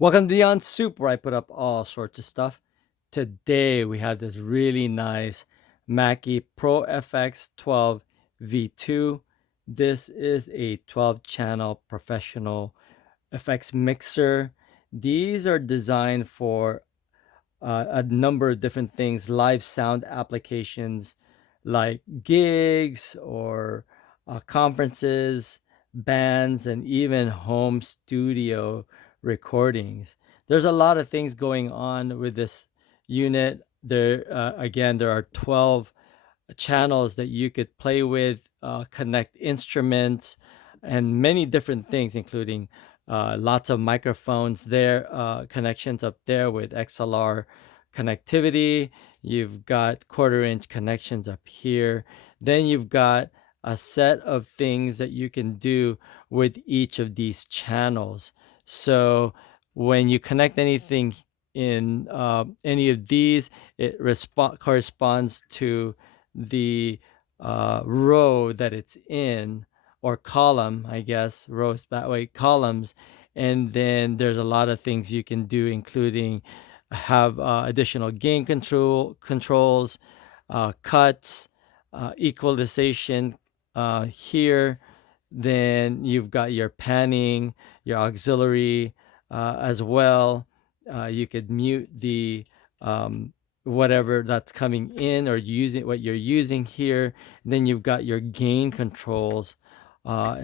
Welcome to Beyond Soup, where I put up all sorts of stuff. Today we have this really nice Mackie ProFX12v2. This is a 12-channel professional effects mixer. These are designed for a number of different things, live sound applications like gigs or conferences, bands, and even home studio recordings. There's a lot of things going on with this unit. There are 12 channels that you could play with, connect instruments, and many different things, including lots of microphones there, connections up there with XLR connectivity. You've got quarter-inch connections up here. Then you've got a set of things that you can do with each of these channels. So when you connect anything in any of these, it corresponds to the row that it's in, or column, I guess, rows that way, columns. And then there's a lot of things you can do, including have additional gain controls, cuts, equalization here. Then you've got your panning, your auxiliary as well. You could mute the whatever that's coming in or using what you're using here. Then you've got your gain controls,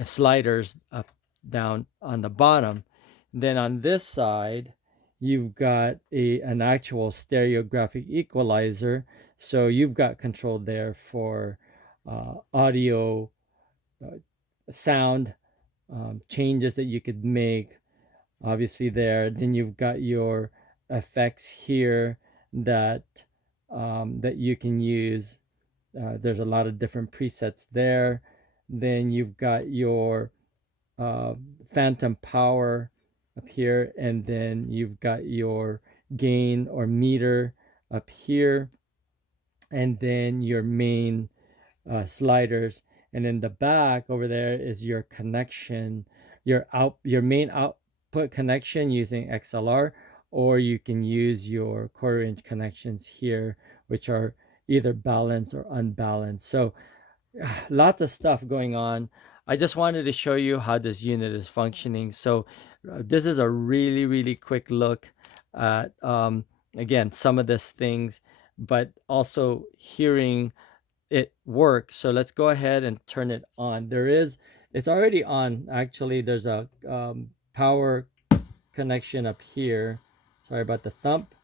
sliders up down on the bottom. Then on this side, you've got an actual stereographic equalizer. So you've got control there for audio, uh, sound changes that you could make, obviously there. Then you've got your effects here that that you can use. There's a lot of different presets there. Then you've got your phantom power up here, and then you've got your gain or meter up here, and then your main sliders. And in the back over there is your connection, your main output connection using XLR, or you can use your quarter-inch connections here, which are either balanced or unbalanced. So lots of stuff going on. I just wanted to show you how this unit is functioning. So this is a really quick look at again, some of these things, but also hearing it work. So let's go ahead and turn it on. It's already on. Actually, there's a power connection up here. Sorry about the thump.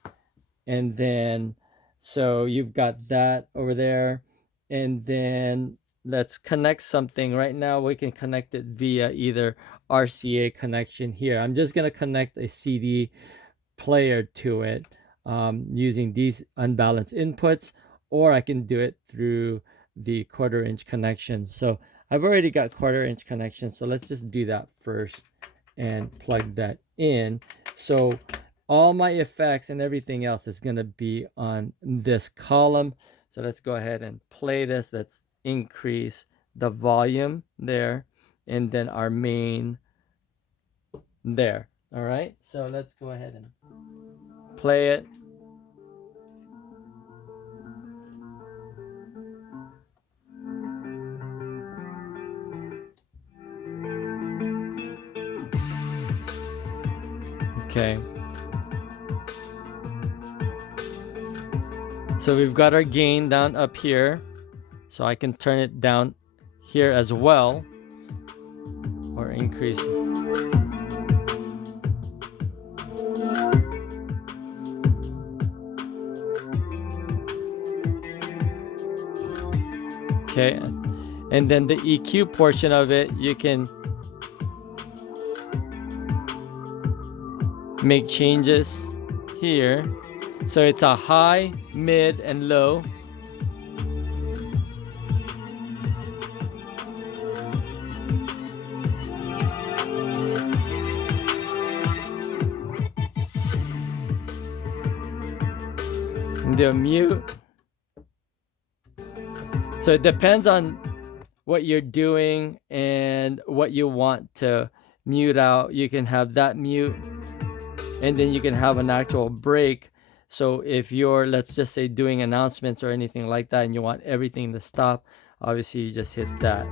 And then, so you've got that over there. And then let's connect something. Right now, we can connect it via either RCA connection here. I'm just going to connect a CD player to it using these unbalanced inputs, or I can do it through the quarter-inch connection. So I've already got quarter-inch connections, so let's just do that first and plug that in. So all my effects and everything else is going to be on this column. So let's go ahead and play this. Let's increase the volume there, and then our main there. All right, so let's go ahead and play it. Okay. So we've got our gain down up here. So I can turn it down here as well, or increase it. Okay, and then the EQ portion of it, you can make changes here. So it's a high, mid, and low. And the mute. So it depends on what you're doing and what you want to mute out. You can have that mute. and then you can have an actual break. So if you're, let's just say, doing announcements or anything like that, and you want everything to stop, obviously you just hit that.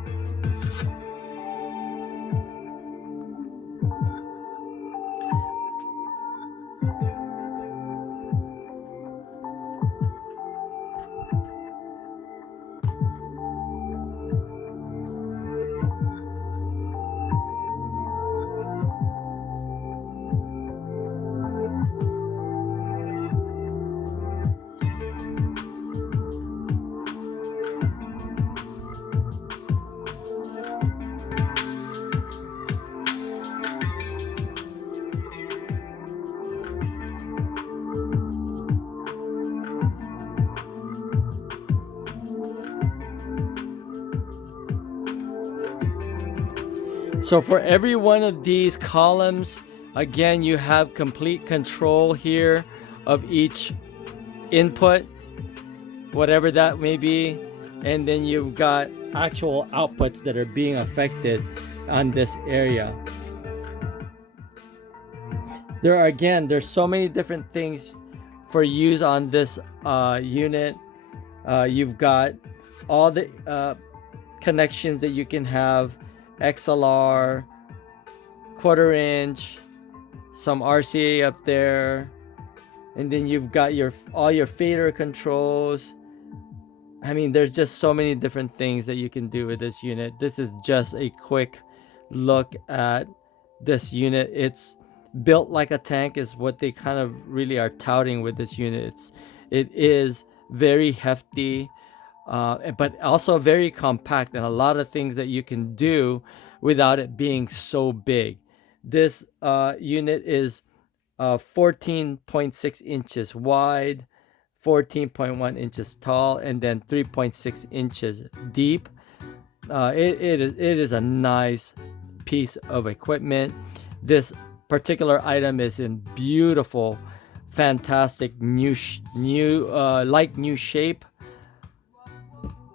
So for every one of these columns, again, you have complete control here of each input, whatever that may be. And then you've got actual outputs that are being affected on this area. There's so many different things for use on this unit. You've got all the connections that you can have, XLR, quarter inch, some RCA up there, and then you've got all your fader controls. I mean, there's just so many different things that you can do with this unit. This is just a quick look at this unit. It's built like a tank is what they kind of really are touting with this unit. It is very hefty, but also very compact, and a lot of things that you can do without it being so big. This unit is 14.6 inches wide, 14.1 inches tall, and then 3.6 inches deep. It is a nice piece of equipment. This particular item is in beautiful, fantastic light new shape.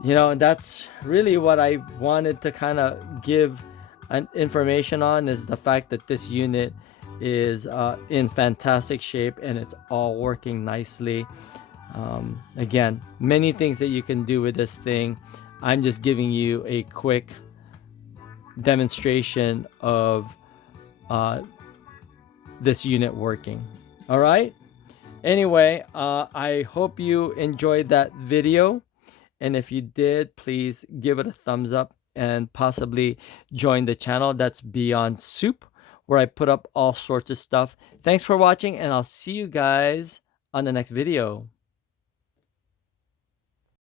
You know, that's really what I wanted to kind of give an information on, is the fact that this unit is in fantastic shape and it's all working nicely. Again, many things that you can do with this thing. I'm just giving you a quick demonstration of this unit working. All right. Anyway, I hope you enjoyed that video. And if you did, please give it a thumbs up and possibly join the channel. That's Beyond Soup, where I put up all sorts of stuff. Thanks for watching, and I'll see you guys on the next video.